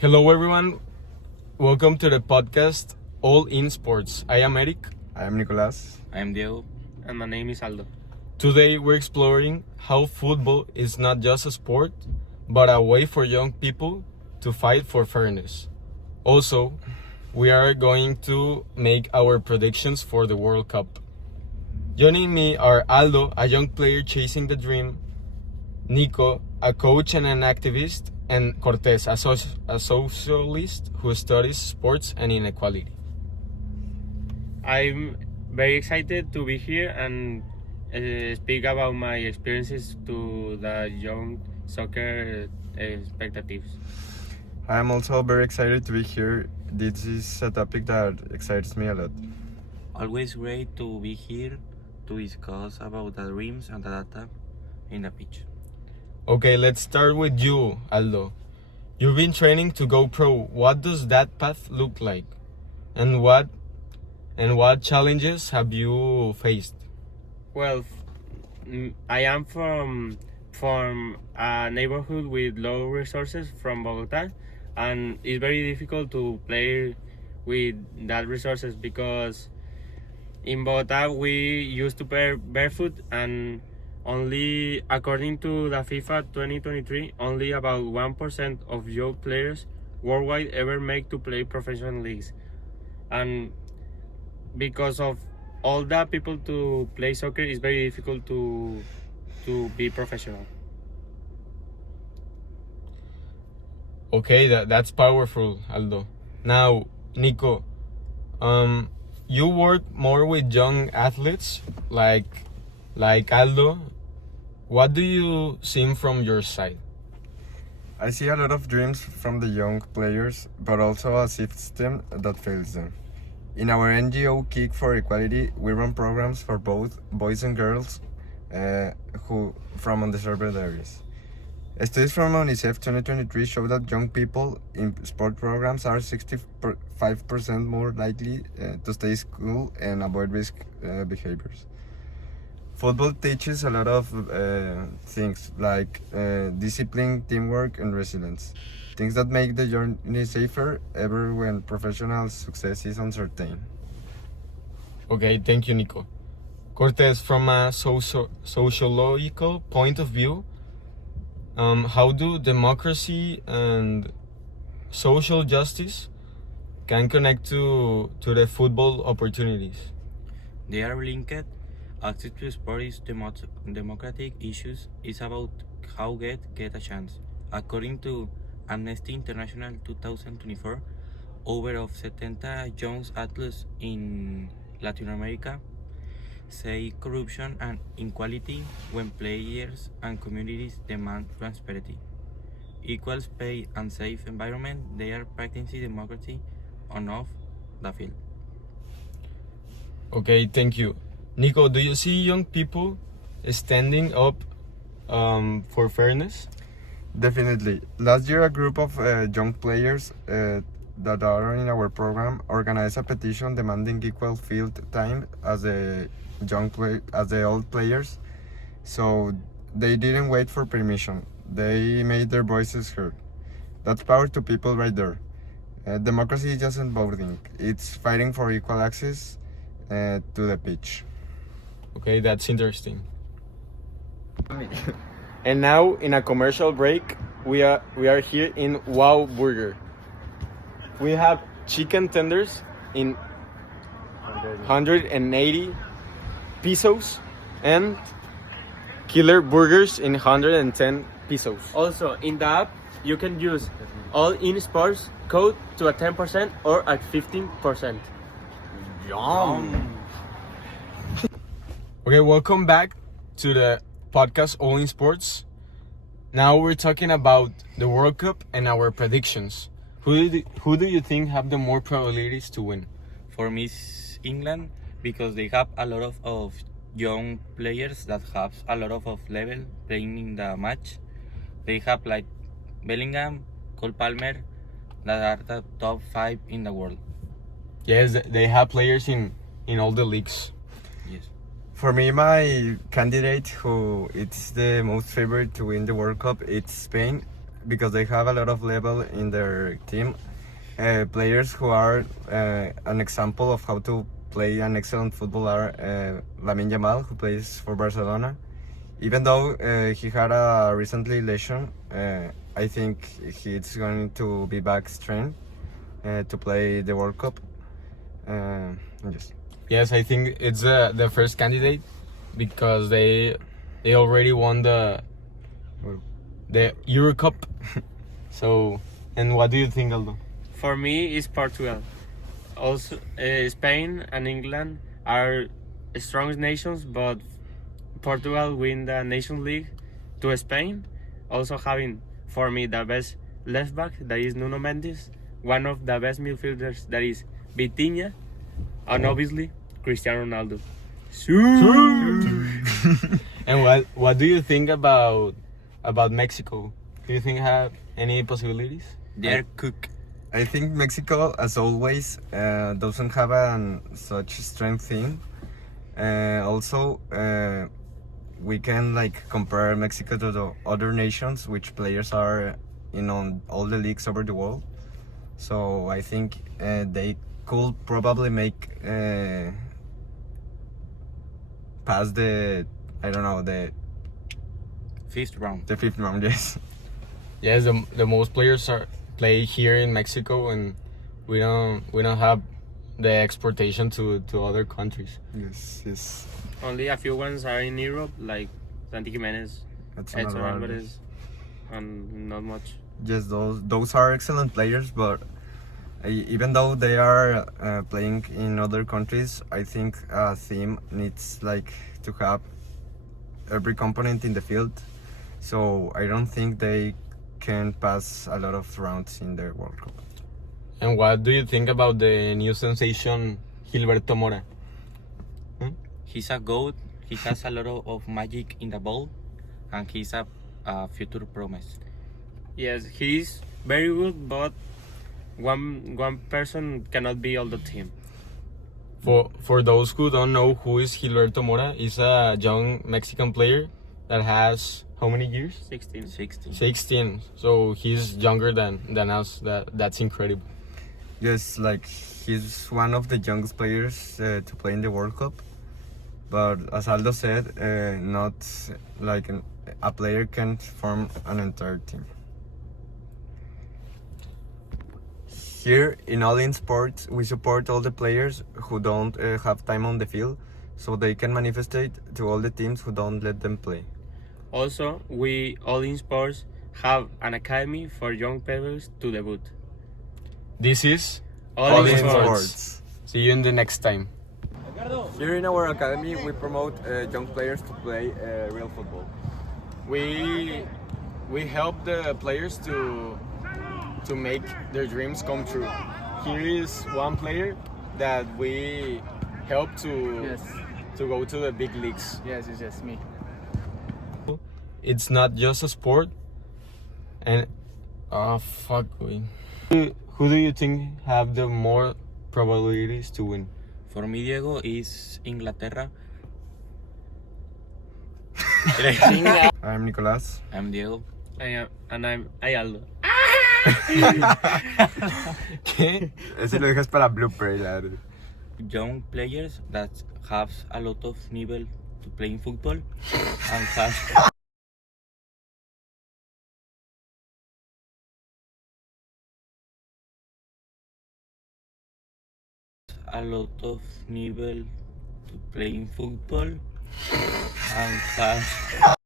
Hello, everyone. Welcome to the podcast All in Sports. I am Eric. I am Nicolas. I am Diego. And my name is Aldo. Today, we're exploring how football is not just a sport, but a way for young people to fight for fairness. Also, we are going to make our predictions for the World Cup. Joining me are Aldo, a young player chasing the dream, Nico, a coach and an activist, and Cortez, a socialist who studies sports and inequality. I'm very excited to be here and speak about my experiences to the young soccer spectators. I am also very excited to be here. This is a topic that excites me a lot. Always great to be here to discuss about the dreams and the data in the pitch. Okay, let's start with you, Aldo. You've been training to go pro. What does that path look like? And what challenges have you faced? Well, I am from a neighborhood with low resources from Bogota, and it's very difficult to play with that resources because in Bogota we used to play barefoot, and only according to the FIFA 2023, only about 1% of young players worldwide ever make to play professional leagues. And because of all the people to play soccer, it's very difficult to be professional. Okay, that's powerful, Aldo. Now, Nico, you work more with young athletes like Aldo. What do you see from your side? I see a lot of dreams from the young players, but also a system that fails them. In our NGO Kick for Equality, we run programs for both boys and girls who from underserved areas. Studies from UNICEF 2023 show that young people in sport programs are 65% more likely to stay in school and avoid risk behaviors. Football teaches a lot of things like discipline, teamwork, and resilience. Things that make the journey safer ever when professional success is uncertain. Okay, thank you, Nico. Cortez, from a sociological point of view, how do democracy and social justice can connect to the football opportunities? They are linked. Access to sport is democratic issues is about how get a chance. According to Amnesty International 2024, over of 70 young athletes in Latin America say corruption and inequality when players and communities demand transparency, equal pay and safe environment. They are practicing democracy on off the field. Okay, thank you. Nico, do you see young people standing up for fairness? Definitely. Last year, a group of young players that are in our program organized a petition demanding equal field time as the old players. So they didn't wait for permission. They made their voices heard. That's power to people right there. Democracy isn't voting; it's fighting for equal access to the pitch. Okay, that's interesting. And now, in a commercial break, we are here in Wow Burger. We have chicken tenders in 180 pesos and killer burgers in 110 pesos. Also, in the app, you can use all in sports code to a 10% or at 15%. Yum! Okay, welcome back to the podcast All in Sports. Now we're talking about the World Cup and our predictions. Who do you think have the more probabilities to win? For me, it's England because they have a lot of young players that have a lot of level playing in the match. They have like Bellingham, Cole Palmer, that are the top 5 in the world. Yes, they have players in all the leagues. Yes. For me, my candidate who it's the most favorite to win the World Cup, it's Spain. because they have a lot of level in their team. Players who are an example of how to play an excellent football are Lamine Yamal, who plays for Barcelona. Even though he had a recently lesion, I think he's going to be back strong to play the World Cup. Yes. Yes, I think it's the first candidate because they already won the Euro Cup. So, and what do you think, Aldo? For me, it's Portugal. Also, Spain and England are strong nations, but Portugal win the Nations League to Spain. Also having, for me, the best left back, that is Nuno Mendes. One of the best midfielders, that is Vitinha. And obviously, Cristiano Ronaldo. And what do you think about Mexico? Do you think have any possibilities? They're cook. I think Mexico, as always, doesn't have such strength thing. Also, we can like compare Mexico to the other nations, which players are in on all the leagues over the world. So I think they could probably make past the Fifth round. the fifth round. Yes. Yes, the most players are play here in Mexico, and we don't have the exportation to other countries. Yes. Only a few ones are in Europe, like Santi Jimenez, Edson Alvarez, and not much. Yes, those are excellent players, but even though they are playing in other countries, I think a team needs like to have every component in the field. So I don't think they can pass a lot of rounds in the World Cup. And what do you think about the new sensation Gilberto Mora? He's a goat. He has a lot of magic in the ball, and he's a future promise. Yes, he's very good, but one person cannot be all the team. For those who don't know who is Gilberto Mora, is a young Mexican player that has how many years? 16. 16. So he's younger than us. That's incredible. Yes, like he's one of the youngest players to play in the World Cup. But as Aldo said, not like a player can form an entire team. Here in All In Sports, we support all the players who don't have time on the field, so they can manifestate to all the teams who don't let them play. Also, we All In Sports have an academy for young players to debut. This is All In Sports. See you in the next time. Here in our academy, we promote young players to play real football. We help the players to make their dreams come true. Here is one player that we help to go to the big leagues. Yes, me. It's not just a sport, and who do you think have the more probabilities to win? For me, Diego, is Inglaterra. I'm Nicolas. I'm Diego. I'm Aldo. ¿Qué? Ese lo dejas para blooper, la verdad. Young players that have a lot of level to play in football and have a lot of level to play in football and have